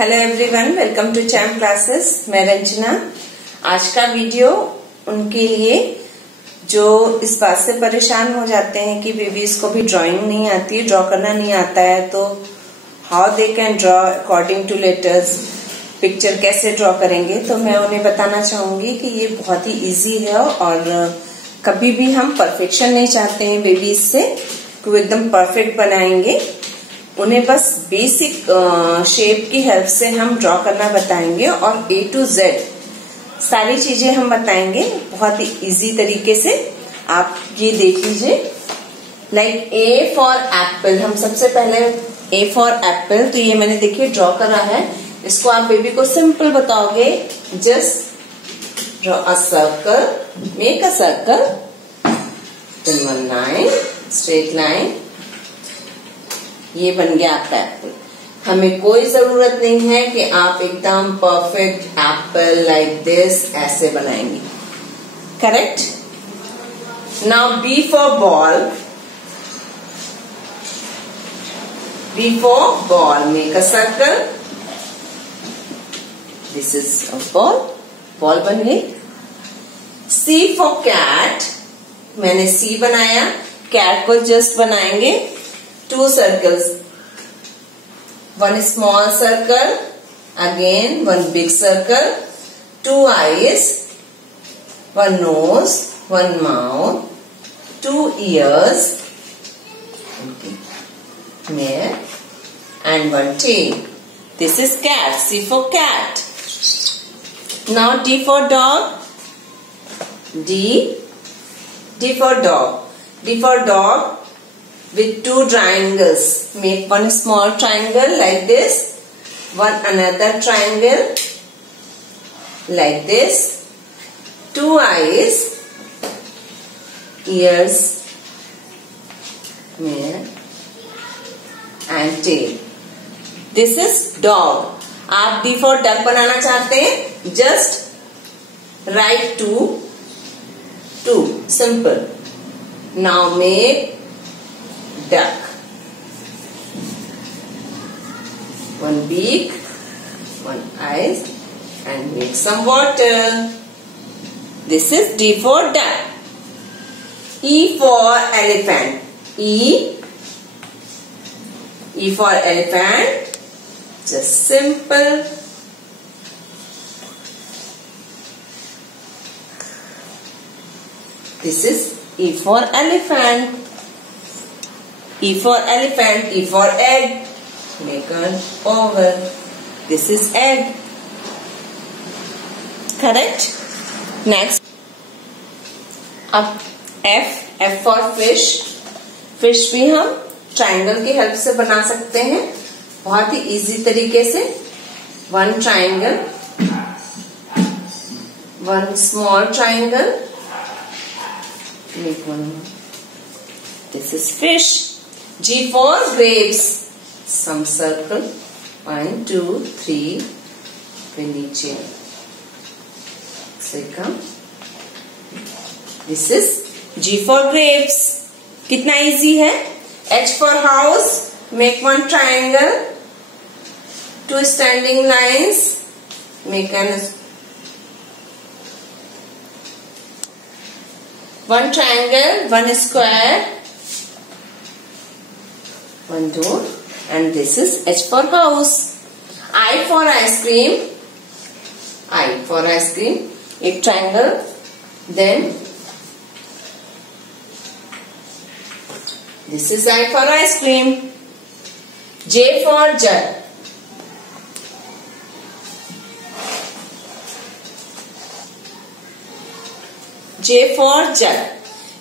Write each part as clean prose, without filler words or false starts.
Hello everyone, welcome to chem classes. मैं रंजना। आज का वीडियो उनके लिए जो इस बात से परेशान हो जाते हैं कि बेबीज को भी ड्राइंग नहीं आती है, ड्रॉ करना नहीं आता है, तो how they can draw according two letters, picture कैसे ड्रॉ करेंगे। तो मैं उन्हें बताना चाहूंगी कि ये बहुत ही इजी है और कभी भी हम परफेक्शन नहीं चाहते हैं बेबीज से कि वो एकदम परफेक्ट बनाएंगे। उन्हें बस बेसिक शेप की हेल्प से हम ड्रॉ करना बताएंगे और A to Z सारी चीजें हम बताएंगे बहुत ही इजी तरीके से। आप ये देख लीजिए, लाइक A फॉर एप्पल। हम सबसे पहले A फॉर एप्पल, तो ये मैंने देखिए ड्रॉ करा है। इसको आप बेबी को सिंपल बताओगे, just draw a circle, make a circle, then one line, straight line. ये बन गया आपका एप्पल। हमें कोई जरूरत नहीं है कि आप एकदम परफेक्ट एप्पल लाइक दिस ऐसे बनाएंगे, correct. Now B for ball, B for ball, make a circle, this is a ball, ball बन गई। C फॉर कैट, मैंने C बनाया, कैट को जस्ट बनाएंगे two circles, one small circle, again one big circle, two eyes, one nose, one mouth, two ears, here, and one tail. This is cat. C for cat. Now D for dog. D for dog. D for dog. With two triangles, make one small triangle like this, one another triangle like this, two eyes, ears, here, and tail. This is dog. आप D for duck बनाना चाहते हैं, just write two, simple. Now make duck, one beak, one eyes, and make some water. This is D for duck. E for elephant. E for elephant, just simple. This is E for elephant. E for elephant, E for egg, make an oval. This is egg, correct. Next, अब F for fish. Fish भी हम triangle की help से बना सकते हैं बहुत ही easy तरीके से। One triangle, one small triangle, make one more. This is fish. G for grapes, some circle, 1, 2, 3, फिर नीचे से कम। This is G for grapes. कितना इजी है। H for house, make one triangle, two standing lines, make one triangle, one square, one door, and this is H for house. I for ice cream. I for ice cream, एक triangle, then this is I for ice cream. J for jug. J for jug.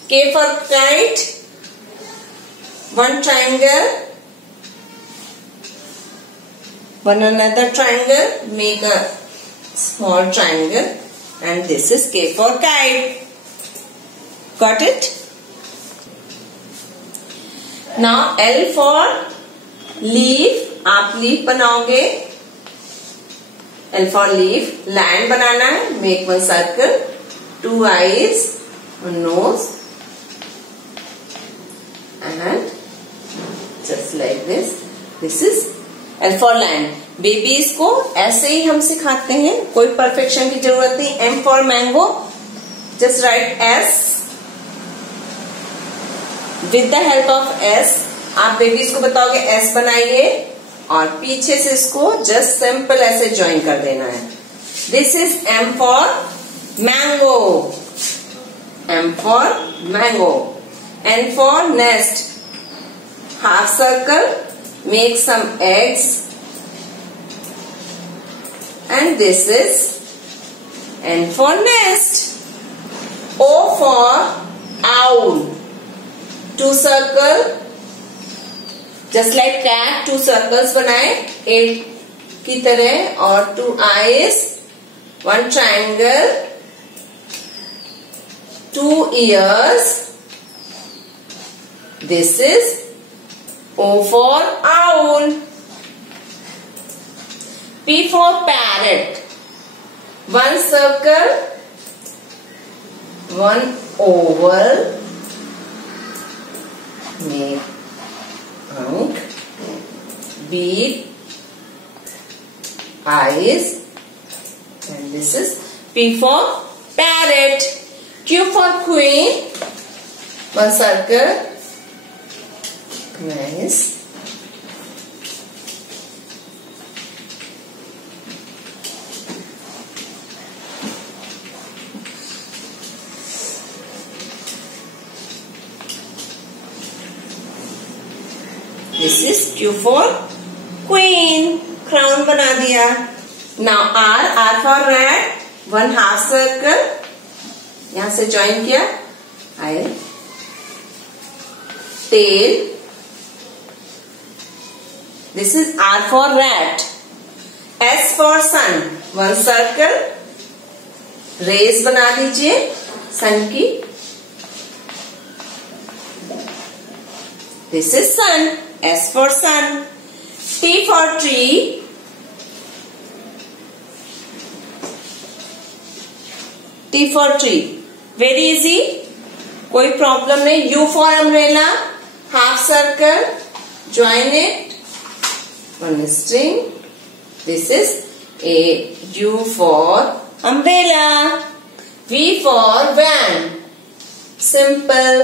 K for kite, one triangle, one another triangle, make a small triangle, and this is K for kite. Got it? Now L for leaf. आप leaf बनाओगे, L for leaf, land बनाना है, make one circle, two eyes, one nose, and just like this. This is L for lion. Babies को ऐसे ही हम सिखाते हैं, कोई perfection की जरूरत नहीं. M for mango, just write S. With the help of S, आप बेबीज को बताओगे S बनाइए और पीछे से इसको जस्ट सिंपल ऐसे ज्वाइन कर देना है. This is M for mango. M for mango. N for nest. Half circle, make some eggs. And this is N for nest. O for owl. Two circle, just like cat, two circles बनाए eight की तरह और two eyes, one triangle, two ears. This is O for owl. P for parrot. One circle, one oval, make trunk, beak, eyes, and this is P for parrot. Q for queen. One circle. Nice. This is Q for queen. Crown बना दिया. Now R for rat. One half circle. यहाँ से join किया. I. Tail. This is R for rat. S for sun. One circle. Rays बना दीजिए sun की. This is sun. S for sun. T for tree. T for tree. Very easy. कोई problem नहीं. U for umbrella. Half circle. Join it. One string. This is a U for umbrella. V for van. Simple.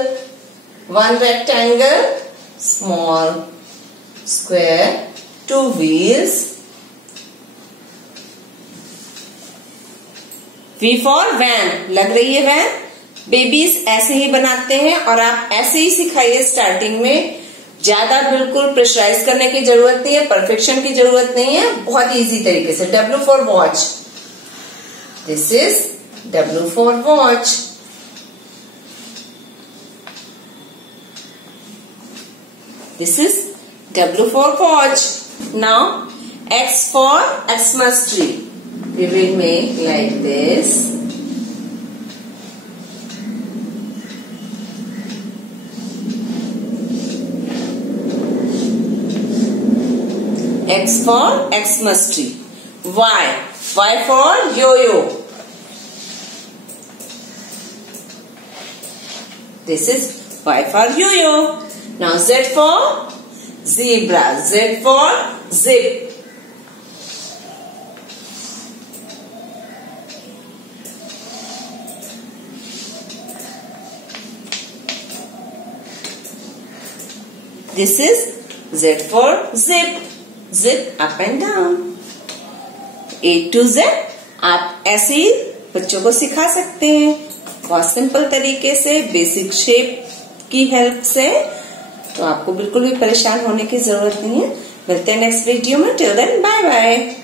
One rectangle, small square, two wheels. V for van. लग रही है van. Babies ऐसे ही बनाते हैं और आप ऐसे ही सिखाइए स्टार्टिंग में. ज्यादा बिल्कुल प्रेशराइज करने की जरूरत नहीं है, परफेक्शन की जरूरत नहीं है. बहुत इजी तरीके से. W for watch. This is W for watch. This is W for watch. Now X for Xmas tree. We will make like this. X for Xmas tree. Y for yo-yo. This is Y for yo-yo. Now Z for zebra. Z for zip. This is Z for zip. Zip up and down. A to Z आप ऐसे ही बच्चों को सिखा सकते हैं बहुत simple तरीके से, बेसिक शेप की हेल्प से. तो आपको बिल्कुल भी परेशान होने की जरूरत नहीं है. मिलते हैं नेक्स्ट वीडियो में. Till then bye bye.